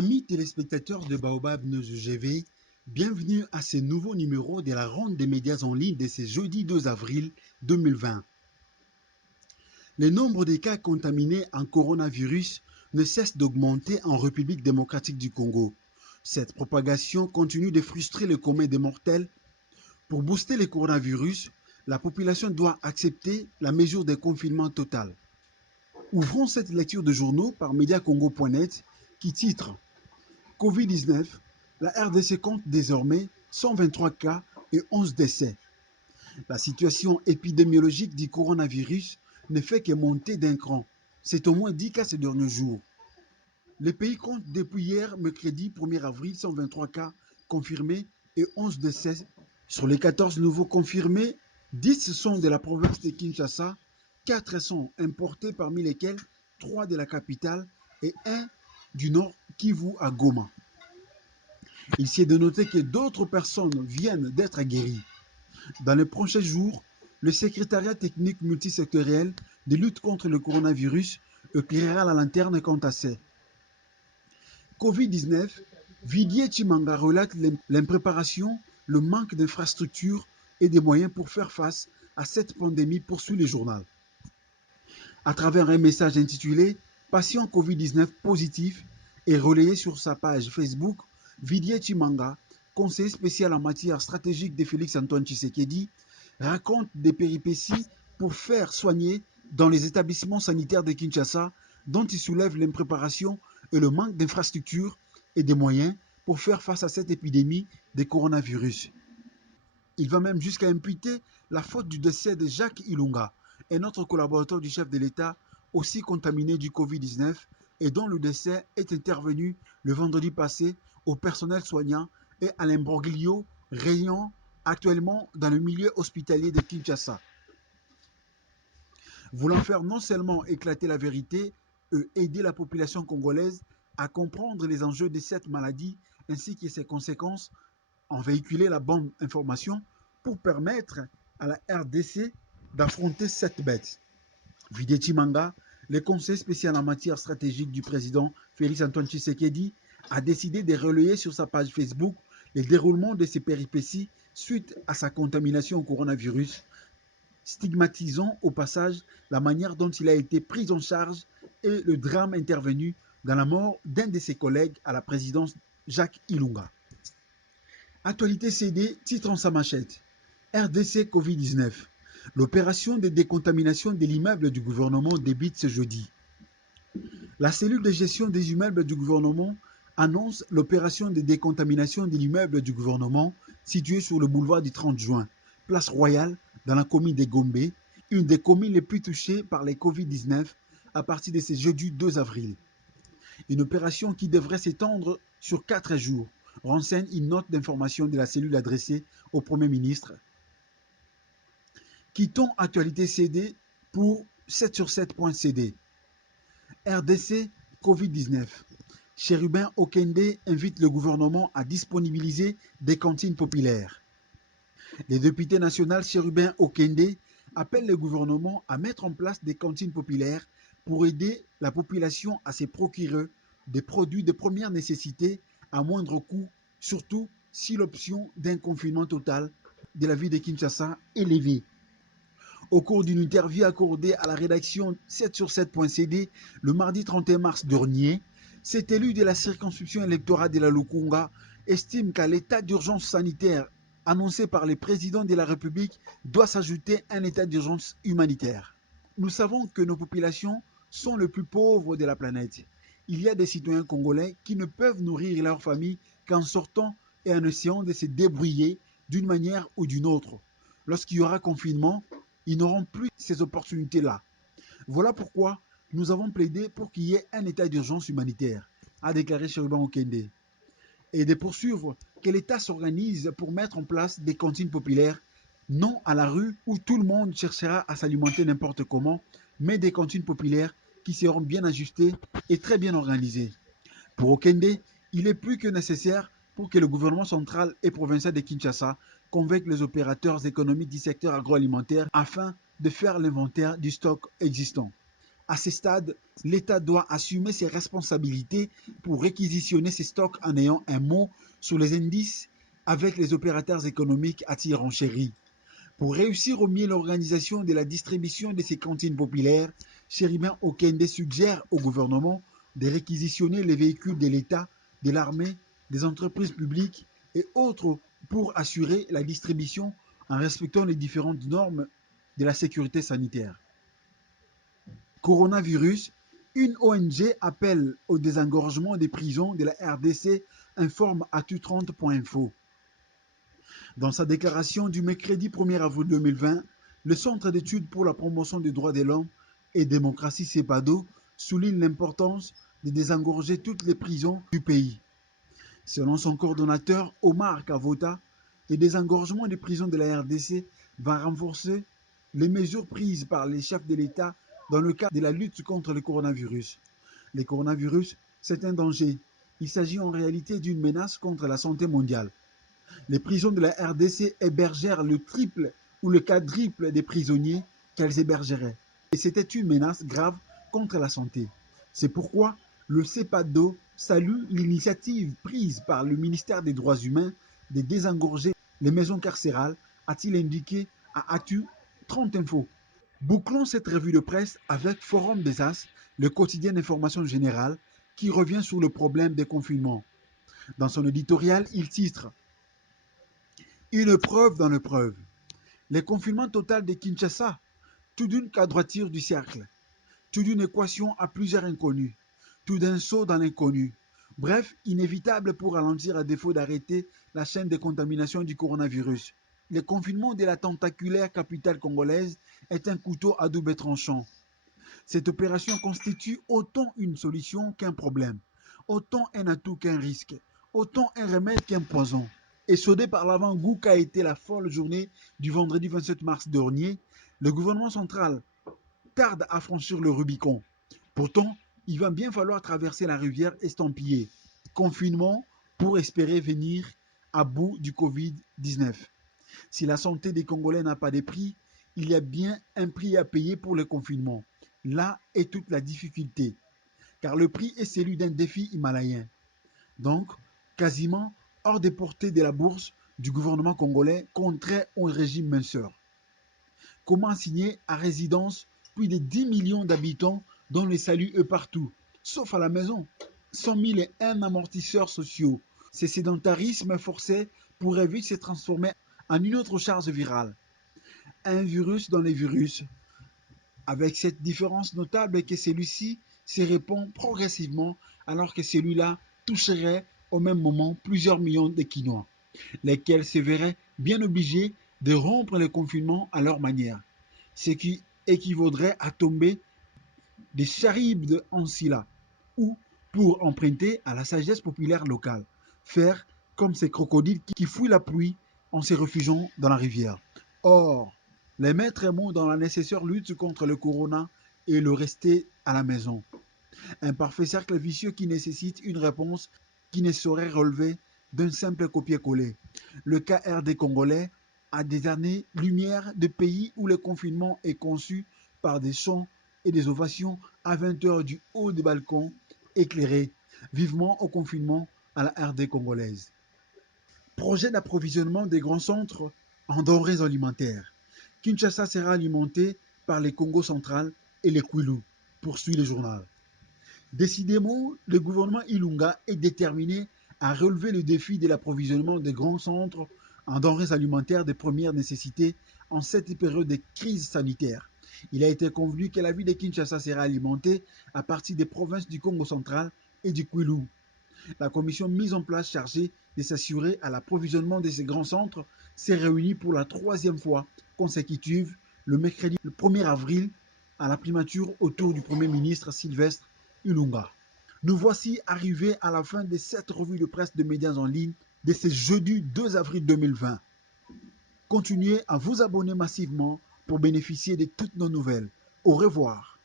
Amis téléspectateurs de Baobab News GV, bienvenue à ce nouveau numéro de la ronde des médias en ligne de ce jeudi 2 avril 2020. Le nombre de cas contaminés en coronavirus ne cesse d'augmenter en République démocratique du Congo. Cette propagation continue de frustrer le commun des mortels. Pour booster le coronavirus, la population doit accepter la mesure de confinement total. Ouvrons cette lecture de journaux par mediacongo.net qui titre Covid-19, la RDC compte désormais 123 cas et 11 décès. La situation épidémiologique du coronavirus ne fait que monter d'un cran. C'est au moins 10 cas ces derniers jours. Le pays compte depuis hier, mercredi 1er avril, 123 cas confirmés et 11 décès. Sur les 14 nouveaux confirmés, 10 sont de la province de Kinshasa, 4 sont importés parmi lesquels 3 de la capitale et 1 du nord Kivu à Goma. Il s'est de noter que d'autres personnes viennent d'être guéries. Dans les prochains jours, le secrétariat technique multisectoriel de lutte contre le coronavirus éclairera la lanterne quant à ces. Covid-19, Vidier Chimanga relate l'impréparation, le manque d'infrastructures et des moyens pour faire face à cette pandémie, poursuit le journal. À travers un message intitulé « Patient Covid-19 positif » et relayé sur sa page Facebook, Vidier Chimanga, conseiller spécial en matière stratégique de Félix-Antoine Tshisekedi, raconte des péripéties pour faire soigner dans les établissements sanitaires de Kinshasa, dont il soulève l'impréparation et le manque d'infrastructures et de moyens pour faire face à cette épidémie de coronavirus. Il va même jusqu'à imputer la faute du décès de Jacques Ilunga, un autre collaborateur du chef de l'État, aussi contaminé du Covid-19 et dont le décès est intervenu le vendredi passé au personnel soignant et à l'imbroglio régnant actuellement dans le milieu hospitalier de Kinshasa. Voulant faire non seulement éclater la vérité et aider la population congolaise à comprendre les enjeux de cette maladie ainsi que ses conséquences, en véhiculer la bonne information pour permettre à la RDC d'affronter cette bête. Vidier Chimanga, le conseiller spécial en matière stratégique du président Félix-Antoine Tshisekedi, a décidé de relayer sur sa page Facebook le déroulement de ses péripéties suite à sa contamination au coronavirus, stigmatisant au passage la manière dont il a été pris en charge et le drame intervenu dans la mort d'un de ses collègues à la présidence, Jacques Ilunga. Actualité CD, titre en sa manchette. RDC Covid-19. L'opération de décontamination de l'immeuble du gouvernement débute ce jeudi. La cellule de gestion des immeubles du gouvernement annonce l'opération de décontamination de l'immeuble du gouvernement situé sur le boulevard du 30 juin, place Royale, dans la commune de Gombe, une des communes les plus touchées par les Covid-19 à partir de ce jeudi 2 avril. Une opération qui devrait s'étendre sur 4 jours, renseigne une note d'information de la cellule adressée au Premier ministre. Quittons Actualité CD pour 7sur7.cd. RDC Covid-19. Chérubin Okende invite le gouvernement à disponibiliser des cantines populaires. Le député national Chérubin Okende appelle le gouvernement à mettre en place des cantines populaires pour aider la population à se procurer des produits de première nécessité à moindre coût, surtout si l'option d'un confinement total de la ville de Kinshasa est élevée. Au cours d'une interview accordée à la rédaction 7sur7.cd le mardi 31 mars dernier, cet élu de la circonscription électorale de la Lukunga estime qu'à l'état d'urgence sanitaire annoncé par le président de la République doit s'ajouter un état d'urgence humanitaire. Nous savons que nos populations sont les plus pauvres de la planète. Il y a des citoyens congolais qui ne peuvent nourrir leur famille qu'en sortant et en essayant de se débrouiller d'une manière ou d'une autre. Lorsqu'il y aura confinement, ils n'auront plus ces opportunités-là. Voilà pourquoi nous avons plaidé pour qu'il y ait un état d'urgence humanitaire, a déclaré Chérubin Okende, et de poursuivre que l'État s'organise pour mettre en place des cantines populaires, non à la rue où tout le monde cherchera à s'alimenter n'importe comment, mais des cantines populaires qui seront bien ajustées et très bien organisées. Pour Okende, il est plus que nécessaire pour que le gouvernement central et provincial de Kinshasa convainque les opérateurs économiques du secteur agroalimentaire afin de faire l'inventaire du stock existant. À ce stade, l'État doit assumer ses responsabilités pour réquisitionner ses stocks en ayant un mot sur les indices avec les opérateurs économiques à tir enchéri. Pour réussir au mieux l'organisation de la distribution de ces cantines populaires, Chéribin Okende suggère au gouvernement de réquisitionner les véhicules de l'État, de l'armée, des entreprises publiques et autres pour assurer la distribution en respectant les différentes normes de la sécurité sanitaire. Coronavirus, une ONG appelle au désengorgement des prisons de la RDC, informe atu30.info. Dans sa déclaration du mercredi 1er avril 2020, le Centre d'études pour la promotion des droits de l'homme et démocratie CEPADO souligne l'importance de désengorger toutes les prisons du pays. Selon son coordonnateur Omar Kavota, le désengorgement des prisons de la RDC va renforcer les mesures prises par les chefs de l'État dans le cadre de la lutte contre le coronavirus. Le coronavirus, c'est un danger. Il s'agit en réalité d'une menace contre la santé mondiale. Les prisons de la RDC hébergèrent le triple ou le quadruple des prisonniers qu'elles hébergeraient. Et c'était une menace grave contre la santé. C'est pourquoi le CEPADO salue l'initiative prise par le ministère des Droits humains de désengorger les maisons carcérales, a-t-il indiqué à Atu 30 Info. Bouclons cette revue de presse avec Forum des As, le quotidien d'information générale, qui revient sur le problème des confinements. Dans son éditorial, il titre une preuve dans l'épreuve. Les confinements total de Kinshasa, tout d'une quadrature du cercle, tout d'une équation à plusieurs inconnus, tout d'un saut dans l'inconnu. Bref, inévitable pour ralentir à défaut d'arrêter la chaîne de contamination du coronavirus. Le confinement de la tentaculaire capitale congolaise est un couteau à double tranchant. Cette opération constitue autant une solution qu'un problème, autant un atout qu'un risque, autant un remède qu'un poison. Échaudé par l'avant-goût qu'a été la folle journée du vendredi 27 mars dernier, le gouvernement central tarde à franchir le Rubicon. Pourtant, il va bien falloir traverser la rivière estampillée. Confinement pour espérer venir à bout du Covid-19. Si la santé des Congolais n'a pas de prix, il y a bien un prix à payer pour le confinement. Là est toute la difficulté, car le prix est celui d'un défi himalayen. Donc, quasiment hors des portées de la bourse du gouvernement congolais, contraire au régime minceur. Comment signer à résidence plus de 10 millions d'habitants dont les saluts eux partout, sauf à la maison. 100 001 amortisseurs sociaux. Ce sédentarisme forcé pourrait vite se transformer en une autre charge virale. Un virus dans les virus, avec cette différence notable que celui-ci se répand progressivement alors que celui-là toucherait au même moment plusieurs millions de Quinois, lesquels se verraient bien obligés de rompre le confinement à leur manière, ce qui équivaudrait à tomber des charybdes en Scylla, ou, pour emprunter à la sagesse populaire locale, faire comme ces crocodiles qui fuient la pluie en se réfugiant dans la rivière. Or, les maîtres mots dans la nécessaire lutte contre le corona et le rester à la maison. Un parfait cercle vicieux qui nécessite une réponse qui ne saurait relever d'un simple copier-coller. Le cas RD congolais a des années-lumière de pays où le confinement est conçu par des chants et des ovations à 20 heures du haut des balcons éclairés, vivement au confinement à la RD congolaise. Projet d'approvisionnement des grands centres en denrées alimentaires. Kinshasa sera alimenté par les Congo central et les Kwilu, poursuit le journal. Décidément, le gouvernement Ilunga est déterminé à relever le défi de l'approvisionnement des grands centres en denrées alimentaires de première nécessité en cette période de crise sanitaire. Il a été convenu que la ville de Kinshasa sera alimentée à partir des provinces du Congo central et du Kwilu. La commission mise en place chargée de s'assurer à l'approvisionnement de ces grands centres s'est réunie pour la troisième fois consécutive le mercredi 1er avril à la primature autour du Premier ministre Sylvestre Ilunga. Nous voici arrivés à la fin de cette revue de presse de médias en ligne de ce jeudi 2 avril 2020. Continuez à vous abonner massivement pour bénéficier de toutes nos nouvelles. Au revoir.